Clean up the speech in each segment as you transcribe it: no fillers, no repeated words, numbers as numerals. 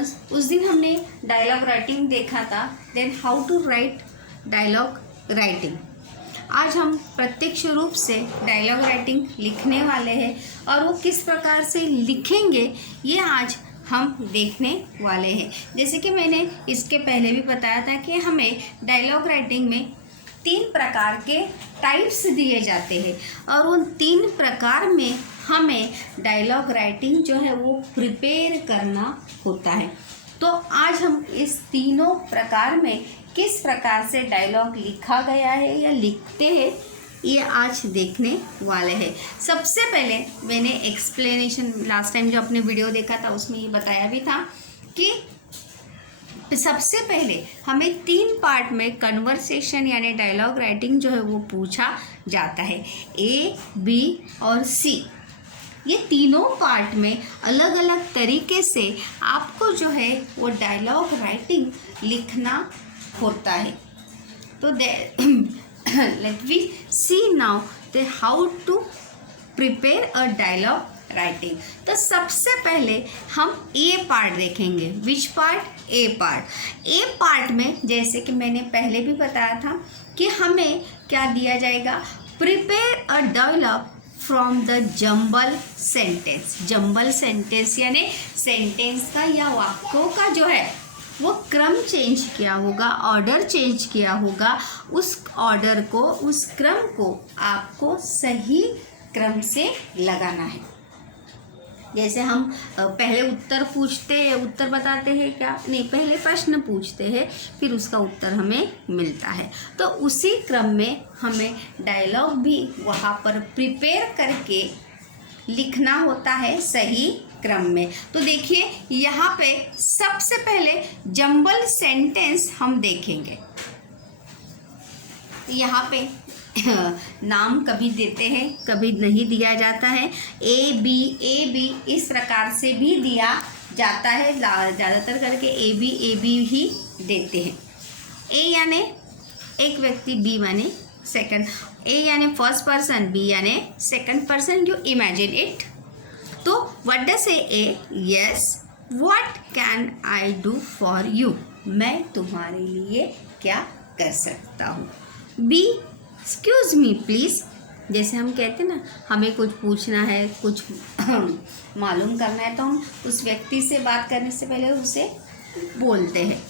Students, उस दिन हमने डायलॉग राइटिंग देखा था, then how to write dialogue writing. आज हम प्रत्यक्ष रूप से डायलॉग राइटिंग लिखने वाले हैं और वो किस प्रकार से लिखेंगे ये आज हम देखने वाले हैं। जैसे कि मैंने इसके पहले भी बताया था कि हमें डायलॉग राइटिंग में 3 प्रकार के टाइप्स दिए जाते हैं और उन 3 प्रकार में हमें डायलॉग राइटिंग जो है वो प्रिपेयर करना होता है। तो आज हम इस तीनों प्रकार में किस प्रकार से डायलॉग लिखा गया है या लिखते हैं ये आज देखने वाले हैं। सबसे पहले मैंने एक्सप्लेनेशन लास्ट टाइम जो अपने वीडियो देखा था उसमें ये बताया भी था कि सबसे पहले हमें 3 पार्ट में कन्वर्सेशन यानी डायलॉग राइटिंग जो है वो पूछा जाता है। ए, बी और सी, ये तीनों पार्ट में अलग अलग तरीके से आपको जो है वो डायलॉग राइटिंग लिखना होता है। तो let we see now the how to prepare a dialogue writing. तो सबसे पहले हम ए पार्ट देखेंगे। Which part? A part. A part में जैसे कि मैंने पहले भी बताया था कि हमें क्या दिया जाएगा, prepare a dialogue from the jumble sentence. Jumble sentence यानी सेंटेंस का या वाक्यों का जो है वो क्रम चेंज किया होगा, ऑर्डर चेंज किया होगा। उस ऑर्डर को, उस क्रम को आपको सही क्रम से लगाना है। जैसे हम पहले उत्तर पूछते हैं, उत्तर बताते हैं क्या नहीं, पहले प्रश्न पूछते हैं फिर उसका उत्तर हमें मिलता है। तो उसी क्रम में हमें डायलॉग भी वहाँ पर प्रिपेयर करके लिखना होता है सही क्रम में। तो देखिए यहाँ पे सबसे पहले जंबल सेंटेंस हम देखेंगे। यहाँ पे नाम कभी देते हैं, कभी नहीं दिया जाता है। ए बी इस प्रकार से भी दिया जाता है, ज़्यादातर करके ए बी ही देते हैं। ए यानी एक व्यक्ति, बी यानी सेकंड, ए यानी फर्स्ट पर्सन, बी यानी second person. You imagine it. तो what does A? Yes, what can I do for you? मैं तुम्हारे लिए क्या कर सकता हूँ। B, excuse me please. जैसे हम कहते हैं ना, हमें कुछ पूछना है, कुछ मालूम करना है, तो हम उस व्यक्ति से बात करने से पहले उसे बोलते हैं।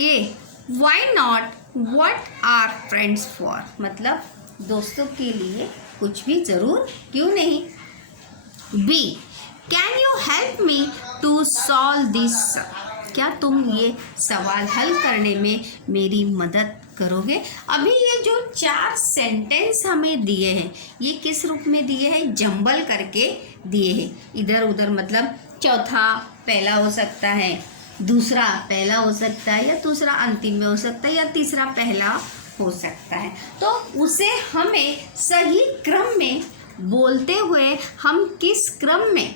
A, why not, what are friends for? मतलब दोस्तों के लिए कुछ भी ज़रूर क्यों नहीं। B, can you help me to solve this? क्या तुम ये सवाल हल करने में मेरी मदद करोगे? अभी ये जो 4 सेंटेंस हमें दिए हैं ये किस रूप में दिए हैं? जंबल करके दिए हैं, इधर उधर। मतलब चौथा पहला हो सकता है, दूसरा पहला हो सकता है, या दूसरा अंतिम में हो सकता है, या तीसरा पहला हो सकता है। तो उसे हमें सही क्रम में बोलते हुए हम किस क्रम में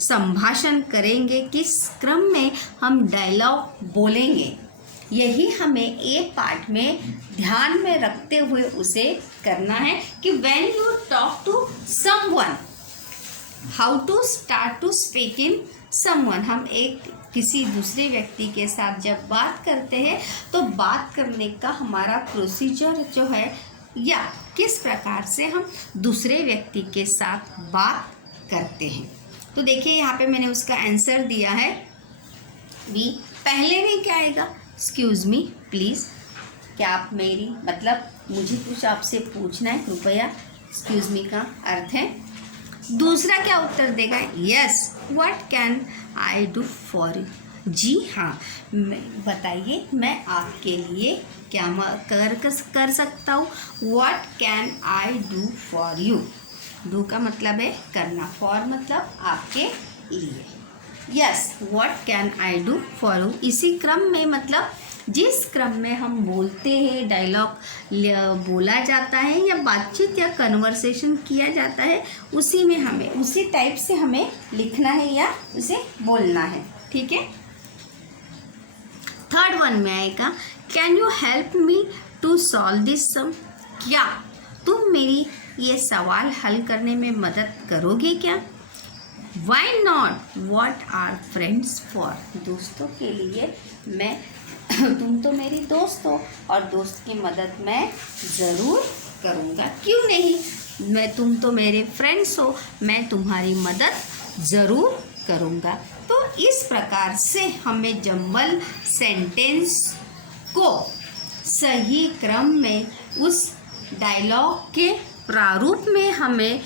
संभाषण करेंगे, किस क्रम में हम डायलॉग बोलेंगे, यही हमें ए पार्ट में ध्यान में रखते हुए उसे करना है कि when you talk to someone, how to start to speak in someone. हम किसी दूसरे व्यक्ति के साथ जब बात करते हैं तो बात करने का हमारा प्रोसीजर जो है, या किस प्रकार से हम दूसरे व्यक्ति के साथ बात करते हैं। तो देखिए यहाँ पे मैंने उसका आंसर दिया है बी। पहले में क्या आएगा? Excuse me please. क्या आप मेरी, मतलब मुझे कुछ आपसे पूछना है, कृपया। एक्सक्यूज़ मी का अर्थ है। दूसरा क्या उत्तर देगा? Yes, what can I do for you? जी हाँ, बताइए मैं आपके लिए क्या कर सकता हूँ। What can I do for you? Do का मतलब है करना, फॉर मतलब आपके लिए। Yes, what can I do for you. इसी क्रम में, मतलब जिस क्रम में हम बोलते हैं, डायलॉग बोला जाता है या बातचीत या कन्वर्सेशन किया जाता है, उसी में हमें, उसी टाइप से हमें लिखना है या उसे बोलना है। ठीक है। थर्ड वन में आएगा, can you help me to solve this sum? क्या तुम मेरी ये सवाल हल करने में मदद करोगे क्या? Why not, what are friends for, दोस्तों के लिए मैं तुम तो मेरी दोस्त हो और दोस्त की मदद मैं ज़रूर करूँगा, क्यों नहीं, तुम तो मेरे फ्रेंड्स हो, मैं तुम्हारी मदद ज़रूर करूँगा। तो इस प्रकार से हमें जंबल सेंटेंस को सही क्रम में उस डायलॉग के प्रारूप में हमें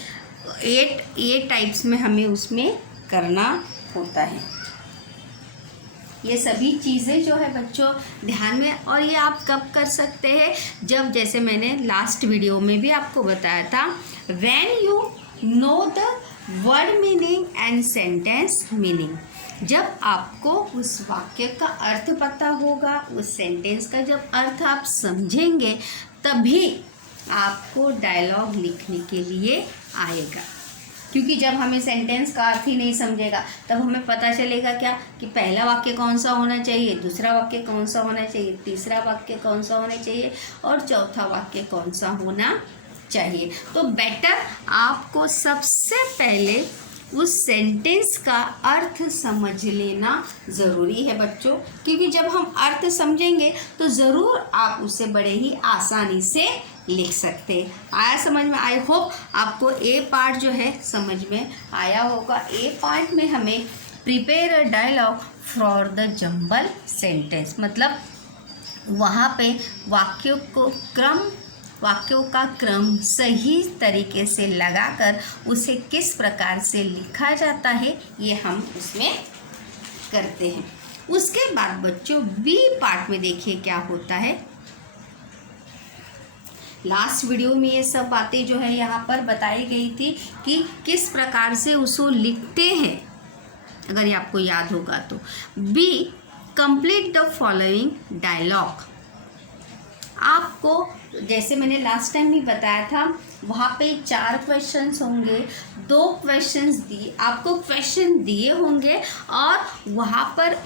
8 टाइप्स में हमें उसमें करना होता है। ये सभी चीज़ें जो है बच्चों ध्यान में, और ये आप कब कर सकते हैं, जब जैसे मैंने लास्ट वीडियो में भी आपको बताया था, when you know the word meaning and sentence meaning, जब आपको उस वाक्य का अर्थ पता होगा, उस सेंटेंस का जब अर्थ आप समझेंगे, तभी आपको डायलॉग लिखने के लिए आएगा। क्योंकि जब हमें सेंटेंस का अर्थ ही नहीं समझेगा, तब हमें पता चलेगा क्या कि पहला वाक्य कौन सा होना चाहिए, दूसरा वाक्य कौन सा होना चाहिए, तीसरा वाक्य कौन सा होना चाहिए और चौथा वाक्य कौन सा होना चाहिए। तो बेटर आपको सबसे पहले उस सेंटेंस का अर्थ समझ लेना ज़रूरी है बच्चों, क्योंकि जब हम अर्थ समझेंगे तो ज़रूर आप उसे बड़े ही आसानी से लिख सकते हैं। आया समझ में? आई होप आपको ए पार्ट जो है समझ में आया होगा। ए पार्ट में हमें prepare a dialogue for the jumble sentence, मतलब वहाँ पे वाक्यों का क्रम सही तरीके से लगाकर उसे किस प्रकार से लिखा जाता है, ये हम उसमें करते हैं। उसके बाद बच्चों बी पार्ट में देखिए क्या होता है। लास्ट वीडियो में ये सब बातें जो है यहाँ पर बताई गई थी कि किस प्रकार से उसको लिखते हैं, अगर ये आपको याद होगा तो। B, complete the following dialogue. आपको जैसे मैंने लास्ट टाइम भी बताया था, वहाँ पे 4 क्वेश्चंस होंगे, 2 क्वेश्चंस दिए, आपको क्वेश्चन दिए होंगे और वहाँ पर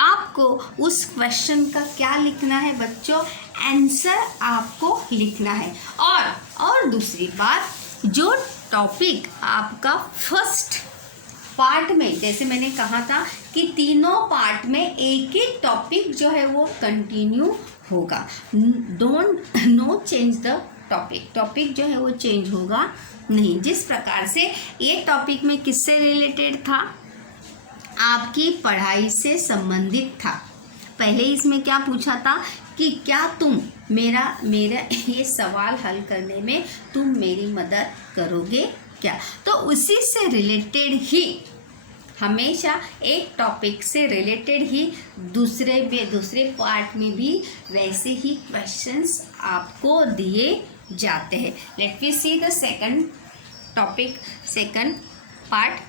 आपको उस क्वेश्चन का क्या लिखना है बच्चों, आंसर आपको लिखना है। और दूसरी बात, जो टॉपिक आपका फर्स्ट पार्ट में, जैसे मैंने कहा था कि तीनों पार्ट में एक एक टॉपिक जो है वो कंटिन्यू होगा, नो चेंज द टॉपिक जो है वो चेंज होगा नहीं। जिस प्रकार से ये टॉपिक में किससे रिलेटेड था, आपकी पढ़ाई से संबंधित था। पहले इसमें क्या पूछा था कि क्या तुम मेरा ये सवाल हल करने में तुम मेरी मदद करोगे क्या, तो उसी से रिलेटेड ही हमेशा एक टॉपिक से रिलेटेड ही दूसरे पार्ट में भी वैसे ही क्वेश्चंस आपको दिए जाते हैं। Let we see the second part,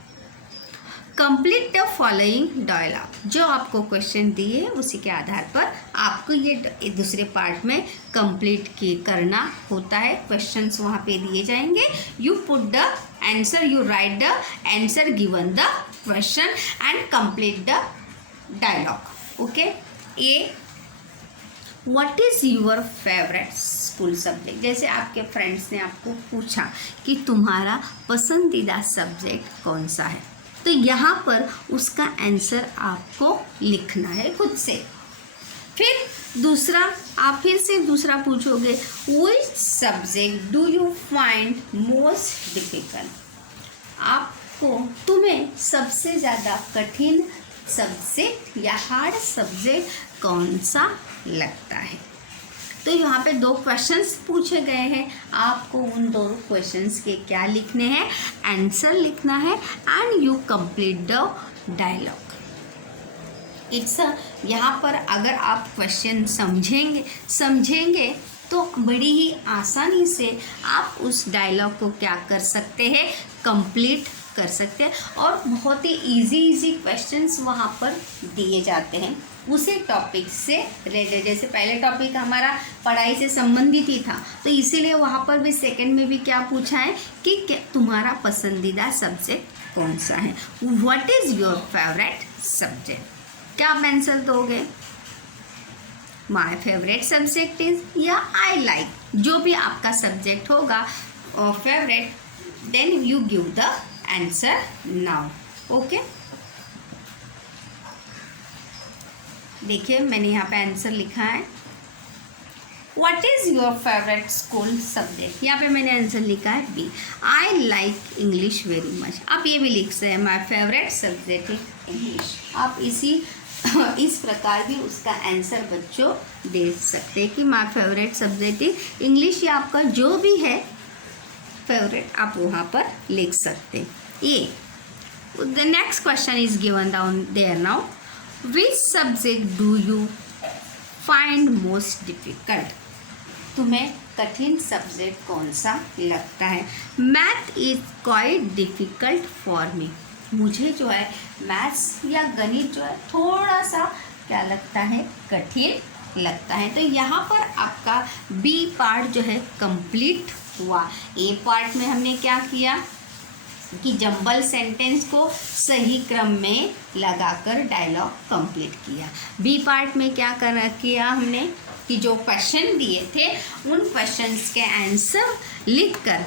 complete the following dialogue. जो आपको क्वेश्चन दिए हैं उसी के आधार पर आपको ये दूसरे पार्ट में कंप्लीट करना होता है। क्वेश्चंस वहाँ पे दिए जाएंगे, you put the answer, you write the answer given the question and complete the dialogue. Okay. A, what is your favourite school subject. जैसे आपके फ्रेंड्स ने आपको पूछा कि तुम्हारा पसंदीदा सब्जेक्ट कौन सा है, तो यहाँ पर उसका आंसर आपको लिखना है खुद से। फिर दूसरा, आप फिर से दूसरा पूछोगे, which subject do you find most difficult. तुम्हें सबसे ज़्यादा कठिन सब्जेक्ट या हार्ड सब्जेक्ट कौन सा लगता है। तो यहाँ पे 2 क्वेश्चंस पूछे गए हैं, आपको उन 2 क्वेश्चंस के क्या लिखने हैं, आंसर लिखना है and you complete the dialogue. यहाँ पर अगर आप क्वेश्चन समझेंगे तो बड़ी ही आसानी से आप उस डायलॉग को क्या कर सकते हैं, कंप्लीट कर सकते हैं। और बहुत ही इजी क्वेश्चंस वहाँ पर दिए जाते हैं उसी टॉपिक से रिलेटेड। जैसे पहले टॉपिक हमारा पढ़ाई से संबंधित ही था, तो इसीलिए वहाँ पर भी सेकंड में भी क्या पूछा है कि तुम्हारा पसंदीदा सब्जेक्ट कौन सा है, what is your favourite subject. क्या आप आंसर दोगे, माय फेवरेट सब्जेक्ट इज या आई लाइक, जो भी आपका सब्जेक्ट होगा और favourite, then you give the answer now. Okay, देखिए मैंने यहाँ पे आंसर लिखा है, what is your favourite school subject. यहाँ पे मैंने आंसर लिखा है B, I like English very much. आप ये भी लिख सकते हैं, my favourite subject is English. आप इस प्रकार भी उसका आंसर बच्चों दे सकते हैं कि माई फेवरेट सब्जेक्ट इज इंग्लिश, या आपका जो भी है फेवरेट आप वहाँ पर लिख सकते हैं। ये the next question is given down there now, which subject do you find most difficult. तुम्हें कठिन सब्जेक्ट कौन सा लगता है। Math is quite difficult for me. मुझे जो है मैथ्स या गणित जो है थोड़ा सा क्या लगता है, कठिन लगता है। तो यहाँ पर आपका बी पार्ट जो है कंप्लीट हुआ। ए पार्ट में हमने क्या किया कि जंबल सेंटेंस को सही क्रम में लगाकर डायलॉग कंप्लीट किया। बी पार्ट में क्या किया हमने कि जो क्वेश्चन दिए थे उन क्वेश्चंस के आंसर लिखकर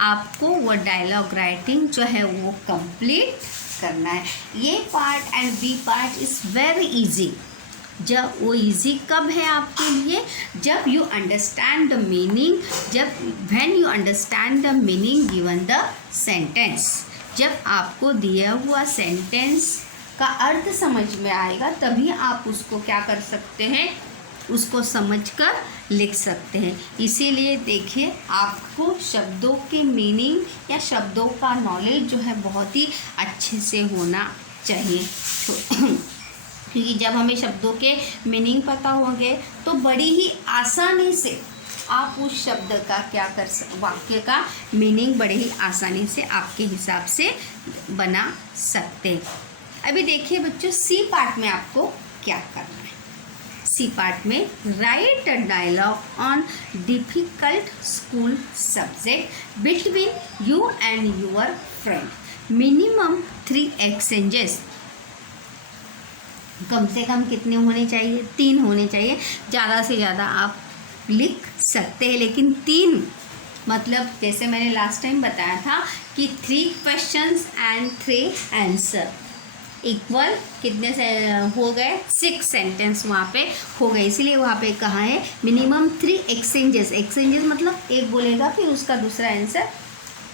आपको वो डायलॉग राइटिंग जो है वो कंप्लीट करना है। ये part and B part is very easy. जब वो इजी कब है आपके लिए, जब यू अंडरस्टैंड द मीनिंग, जब when you understand the meaning given the sentence. जब आपको दिया हुआ सेंटेंस का अर्थ समझ में आएगा तभी आप उसको क्या कर सकते हैं, उसको समझकर लिख सकते हैं। इसीलिए देखिए आपको शब्दों के मीनिंग या शब्दों का नॉलेज जो है बहुत ही अच्छे से होना चाहिए, क्योंकि जब हमें शब्दों के मीनिंग पता होंगे तो बड़ी ही आसानी से आप उस शब्द का क्या कर वाक्य का मीनिंग बड़े ही आसानी से आपके हिसाब से बना सकते हैं। अभी देखिए बच्चों सी पार्ट में आपको क्या करना है। सी पार्ट में write a dialogue on difficult school subject between you and your friend, minimum 3 exchanges. कम से कम कितने होने चाहिए, 3 होने चाहिए। ज़्यादा से ज़्यादा आप लिख सकते हैं, लेकिन 3 मतलब जैसे मैंने लास्ट टाइम बताया था कि 3 क्वेश्चंस एंड 3 आंसर इक्वल कितने से हो गए, 6 सेंटेंस वहाँ पे हो गए। इसीलिए वहाँ पे कहा है मिनिमम 3 एक्सचेंजेस। एक्सचेंजेस मतलब एक बोलेगा फिर उसका दूसरा आंसर,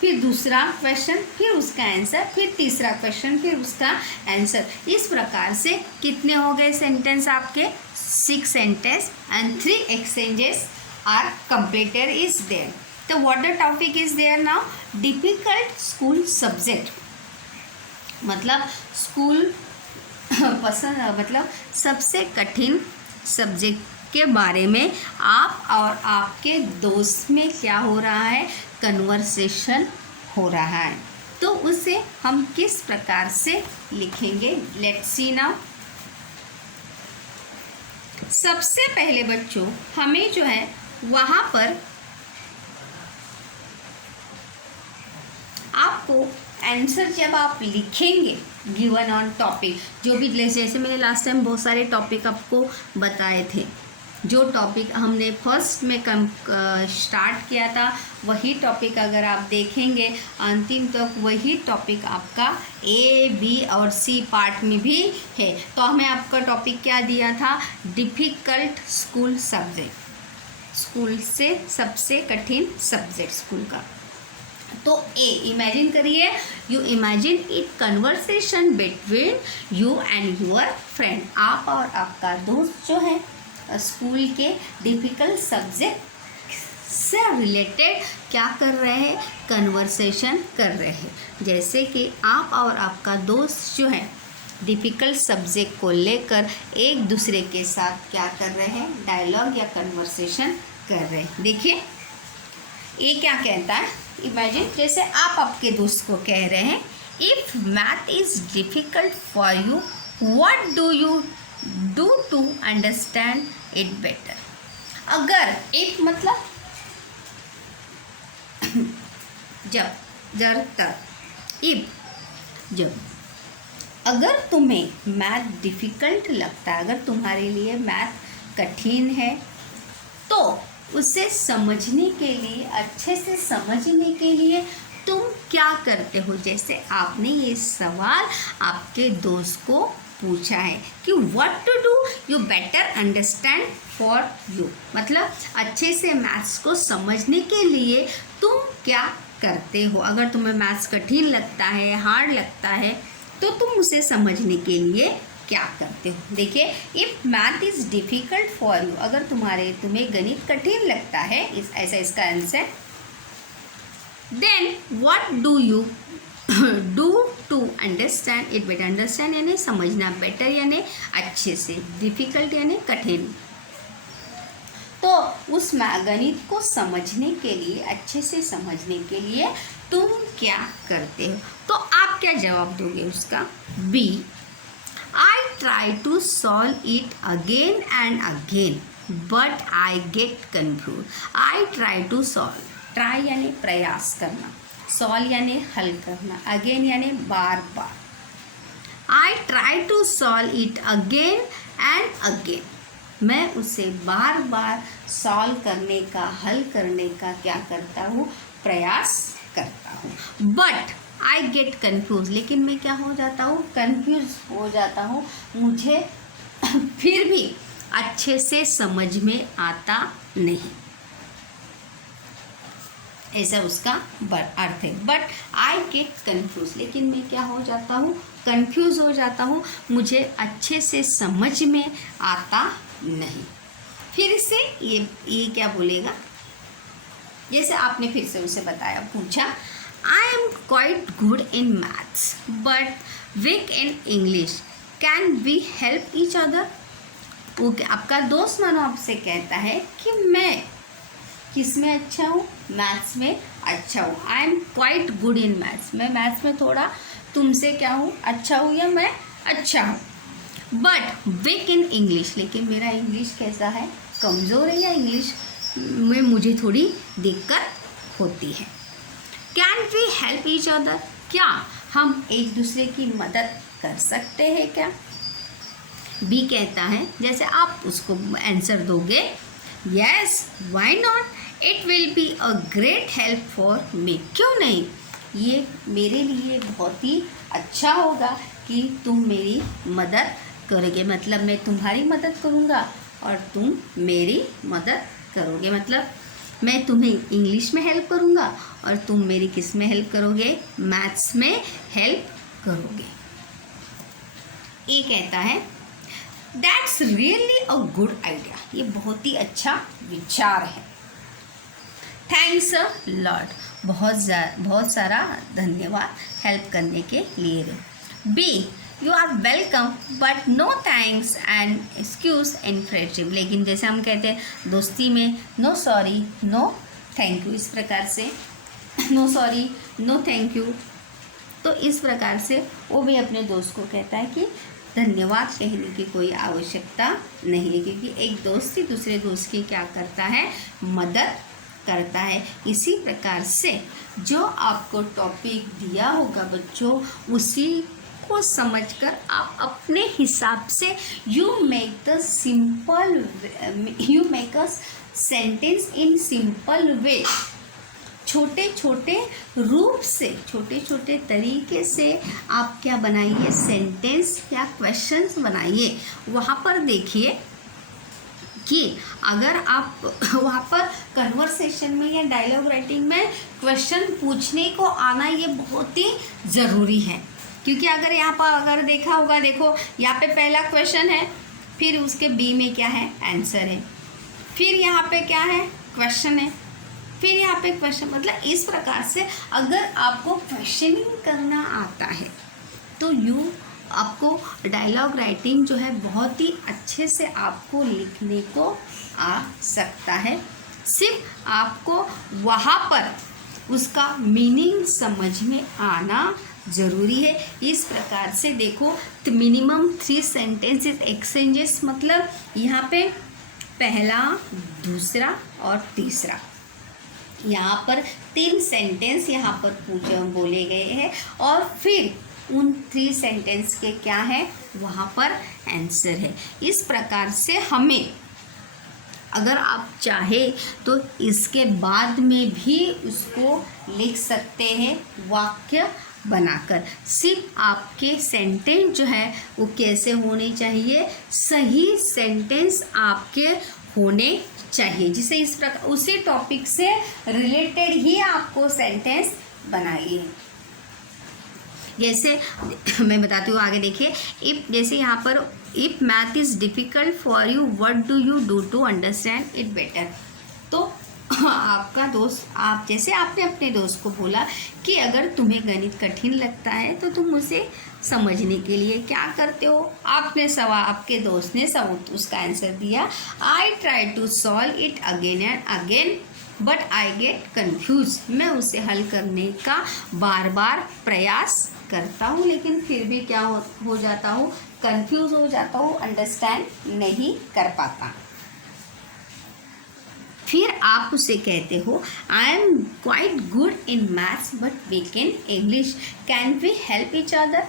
फिर दूसरा क्वेश्चन, फिर उसका आंसर, फिर तीसरा क्वेश्चन, फिर उसका आंसर। इस प्रकार से कितने हो गए सेंटेंस आपके, 6 sentence and 3 exchanges are completed is there. तो what the topic is there now, difficult school subject, मतलब स्कूल पसंद, मतलब सबसे कठिन सब्जेक्ट के बारे में आप और आपके दोस्त में क्या हो रहा है, कन्वर्सेशन हो रहा है। तो उसे हम किस प्रकार से लिखेंगे, लेट्स सी नाउ। सबसे पहले बच्चों हमें जो है वहाँ पर आपको आंसर जब आप लिखेंगे गिवन ऑन टॉपिक, जो भी जैसे मैंने लास्ट टाइम बहुत सारे टॉपिक आपको बताए थे, जो टॉपिक हमने फर्स्ट में स्टार्ट किया था वही टॉपिक अगर आप देखेंगे अंतिम तक वही टॉपिक आपका ए बी और सी पार्ट में भी है। तो हमें आपका टॉपिक क्या दिया था, डिफ़िकल्ट स्कूल सब्जेक्ट, स्कूल से सबसे कठिन सब्जेक्ट स्कूल का। तो ए इमेजिन करिए, you imagine it conversation between you and your friend. आप और आपका दोस्त जो है स्कूल के डिफ़िकल्ट सब्जेक्ट से रिलेटेड क्या कर रहे हैं, कन्वर्सेशन कर रहे हैं। जैसे कि आप और आपका दोस्त जो है डिफ़िकल्ट सब्जेक्ट को लेकर एक दूसरे के साथ क्या कर रहे हैं, डायलॉग या कन्वर्सेशन कर रहे हैं। देखिए ये क्या कहता है, इमेजिन जैसे आप आपके दोस्त को कह रहे हैं, if math is difficult for you what do you do to understand it better. अगर इफ मतलब जब, जर तक, इफ जब, अगर तुम्हें मैथ डिफ़िकल्ट लगता है, अगर तुम्हारे लिए मैथ कठिन है तो उसे समझने के लिए, अच्छे से समझने के लिए तुम क्या करते हो। जैसे आपने ये सवाल आपके दोस्त को पूछा है कि what to do you better understand for you, मतलब अच्छे से मैथ्स को समझने के लिए तुम क्या करते हो। अगर तुम्हें मैथ्स कठिन लगता है, हार्ड लगता है, तो तुम उसे समझने के लिए क्या करते हो। देखिए, if math is difficult for you, अगर तुम्हें गणित कठिन लगता है, ऐसा इसका answer, then what do you do to understand it better. Understand यानी समझना, बेटर यानी अच्छे से, डिफिकल्ट यानी कठिन। तो उस गणित को समझने के लिए, अच्छे से समझने के लिए तुम क्या करते हो। तो आप क्या जवाब दोगे उसका। B, I try to solve it again and again but I get confuse. I try to solve, try यानी प्रयास करना, सॉल्व यानी हल करना, अगेन यानी बार बार। I try to solve it again and again, मैं उसे बार बार सॉल्व करने का, हल करने का क्या करता हूँ, प्रयास करता हूँ। बट आई गेट कन्फ्यूज, लेकिन मैं क्या हो जाता हूँ, कन्फ्यूज हो जाता हूँ, मुझे फिर भी अच्छे से समझ में आता नहीं, ऐसा उसका अर्थ है। बट आई गेट कन्फ्यूज, लेकिन मैं क्या हो जाता हूँ, कन्फ्यूज हो जाता हूँ, मुझे अच्छे से समझ में आता नहीं। फिर से ये क्या बोलेगा, जैसे आपने फिर से उसे बताया, पूछा, I am quite good in maths but weak in English, can we help each other. Okay, आपका दोस्त मानो आपसे कहता है कि मैं किस में अच्छा हूँ, मैथ्स में अच्छा हूँ। आई am quite good in maths, मैं मैथ्स में थोड़ा तुमसे क्या हूँ, अच्छा हूँ या मैं अच्छा हूँ। बट वीक इन इंग्लिश, लेकिन मेरा इंग्लिश कैसा है, कमज़ोर है, या इंग्लिश में मुझे थोड़ी दिक्कत होती है। Can we help each other, क्या हम एक दूसरे की मदद कर सकते हैं क्या। बी कहता है, जैसे आप उसको आंसर दोगे, yes why not, it will be a great help for मी, क्यों नहीं, ये मेरे लिए बहुत ही अच्छा होगा कि तुम मेरी मदद करोगे, मतलब मैं तुम्हारी मदद करूँगा और तुम मेरी मदद करोगे, मतलब मैं तुम्हें इंग्लिश में हेल्प करूँगा और तुम मेरी किस में हेल्प करोगे, मैथ्स में हेल्प करोगे। ये कहता है, that's really a good idea, ये बहुत ही अच्छा विचार है। थैंक्स अ लॉट, बहुत सारा धन्यवाद हेल्प करने के लिए। B, you are welcome but no thanks and excuse in friendship, लेकिन जैसे हम कहते हैं दोस्ती में, no sorry no thank you, इस प्रकार से no sorry no thank you, तो इस प्रकार से वो भी अपने दोस्त को कहता है कि धन्यवाद कहने की कोई आवश्यकता नहीं है, क्योंकि एक दोस्त ही दूसरे दोस्त की क्या करता है, मदद करता है। इसी प्रकार से जो आपको टॉपिक दिया होगा बच्चों, उसी को समझकर आप अपने हिसाब से you make a sentence in simple way, छोटे छोटे रूप से, छोटे छोटे तरीके से आप क्या बनाइए, सेंटेंस या क्वेश्चंस बनाइए। वहाँ पर देखिए कि अगर आप वहाँ पर कन्वर्सेशन में या डायलॉग राइटिंग में क्वेश्चन पूछने को आना, ये बहुत ही ज़रूरी है, क्योंकि अगर यहाँ पर अगर देखा होगा, देखो यहाँ पे पहला क्वेश्चन है, फिर उसके बी में क्या है, आंसर है, फिर यहाँ पे क्या है, क्वेश्चन है, फिर यहाँ पे क्वेश्चन, मतलब इस प्रकार से अगर आपको क्वेश्चनिंग करना आता है तो आपको डायलॉग राइटिंग जो है बहुत ही अच्छे से आपको लिखने को आ सकता है। सिर्फ आपको वहाँ पर उसका मीनिंग समझ में आना ज़रूरी है। इस प्रकार से देखो, तो मिनिमम 3 सेंटेंसेस एक्सचेंजेस, मतलब यहाँ पे पहला, दूसरा और तीसरा, यहाँ पर 3 सेंटेंस यहाँ पर बोले गए हैं और फिर उन 3 सेंटेंस के क्या है, वहाँ पर आंसर है। इस प्रकार से हमें अगर आप चाहे तो इसके बाद में भी उसको लिख सकते हैं वाक्य बनाकर। सिर्फ आपके सेंटेंस जो है वो कैसे होने चाहिए, सही सेंटेंस आपके होने चाहिए, जिसे इस प्रकार उसी टॉपिक से रिलेटेड ही आपको सेंटेंस बनाइए। जैसे मैं बताती हूँ, आगे देखिए। इफ़, जैसे यहाँ पर if math is difficult for you what do you do to understand it better. तो आपका दोस्त, आप जैसे आपने अपने दोस्त को बोला कि अगर तुम्हें गणित कठिन लगता है तो तुम उसे समझने के लिए क्या करते हो। आपके दोस्त ने सब उसका आंसर दिया, I try to solve it again and again but I get confuse. मैं उसे हल करने का बार बार प्रयास करता हूँ लेकिन फिर भी क्या हो जाता हूँ, कन्फ्यूज़ हो जाता हूँ, अंडरस्टैंड नहीं कर पाता। फिर आप उसे कहते हो, I am quite good in maths but weak in English, can we help each other.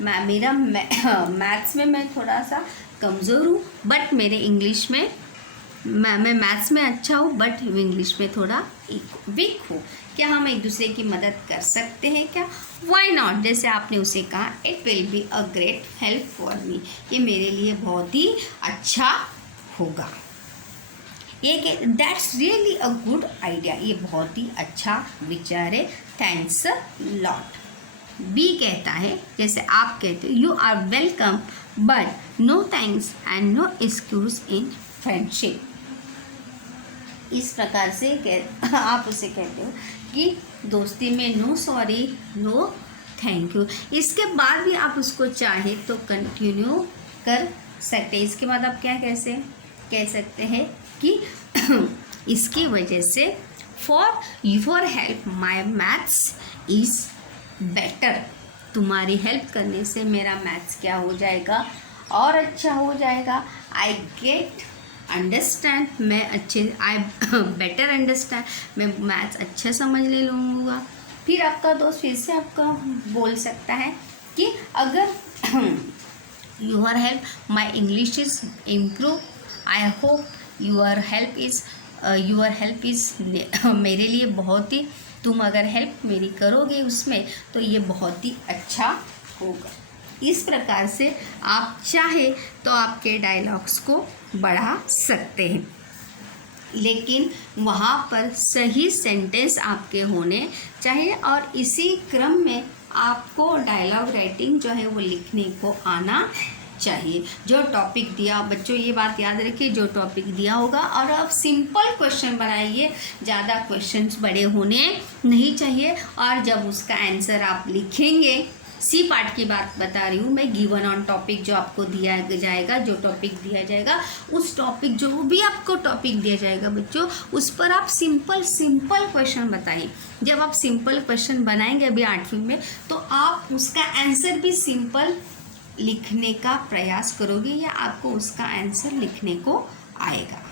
मेरा मैथ्स में मैं थोड़ा सा कमज़ोर हूँ बट मेरे इंग्लिश में मैं मैथ्स में अच्छा हूँ बट इंग्लिश में थोड़ा वीक हूँ। क्या हम एक दूसरे की मदद कर सकते हैं क्या? Why not. जैसे आपने उसे कहा, it will be a great help for me, ये मेरे लिए बहुत ही अच्छा होगा। Yeah that's really a good idea, ये बहुत ही अच्छा विचार है, थैंक्स अ लॉट। बी कहता है, जैसे आप कहते हो, you are welcome but no thanks and no excuse in friendship. इस प्रकार से आप उसे कहते हो कि दोस्ती में no sorry no thank you. इसके बाद भी आप उसको चाहे तो कंटिन्यू कर सकते हैं। इसके बाद आप क्या कैसे कह सकते हैं कि इसकी वजह से for your help my maths is better. तुम्हारी हेल्प करने से मेरा मैथ्स क्या हो जाएगा, और अच्छा हो जाएगा। आई गेट अंडरस्टैंड, मैं अच्छे, आई बेटर अंडरस्टैंड, मैं मैथ्स अच्छा समझ ले लूँगा। फिर आपका दोस्त फिर से आपका बोल सकता है कि अगर your help my English is improve, I hope your help is मेरे लिए बहुत ही, तुम अगर हेल्प मेरी करोगे उसमें तो ये बहुत ही अच्छा होगा। इस प्रकार से आप चाहे तो आपके डायलॉग्स को बढ़ा सकते हैं, लेकिन वहाँ पर सही सेंटेंस आपके होने चाहिए और इसी क्रम में आपको डायलॉग राइटिंग जो है वो लिखने को आना चाहिए। जो टॉपिक दिया, बच्चों ये बात याद रखिए, जो टॉपिक दिया होगा और आप सिंपल क्वेश्चन बनाइए, ज़्यादा क्वेश्चंस बड़े होने नहीं चाहिए। और जब उसका आंसर आप लिखेंगे, सी पार्ट की बात बता रही हूँ मैं, गिवन ऑन टॉपिक जो आपको दिया जाएगा, जो टॉपिक दिया जाएगा, उस टॉपिक जो भी आपको टॉपिक दिया जाएगा बच्चों, उस पर आप सिंपल क्वेश्चन बताइए। जब आप सिंपल क्वेश्चन बनाएंगे अभी 8वीं में, तो आप उसका आंसर भी सिंपल लिखने का प्रयास करोगे या आपको उसका आंसर लिखने को आएगा।